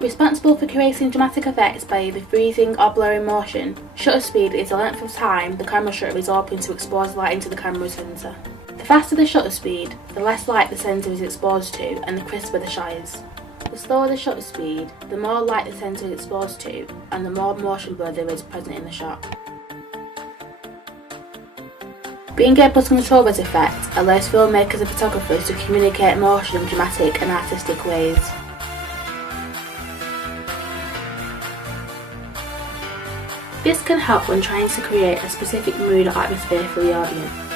Responsible for creating dramatic effects by either freezing or blurring motion, shutter speed is the length of time the camera shutter is open to expose light into the camera sensor. The faster the shutter speed, the less light the sensor is exposed to and the crisper the shot is. The slower the shutter speed, the more light the sensor is exposed to and the more motion blur there is present in the shot. Being able to control this effect allows filmmakers and photographers to communicate motion in dramatic and artistic ways. This can help when trying to create a specific mood or atmosphere for the audience.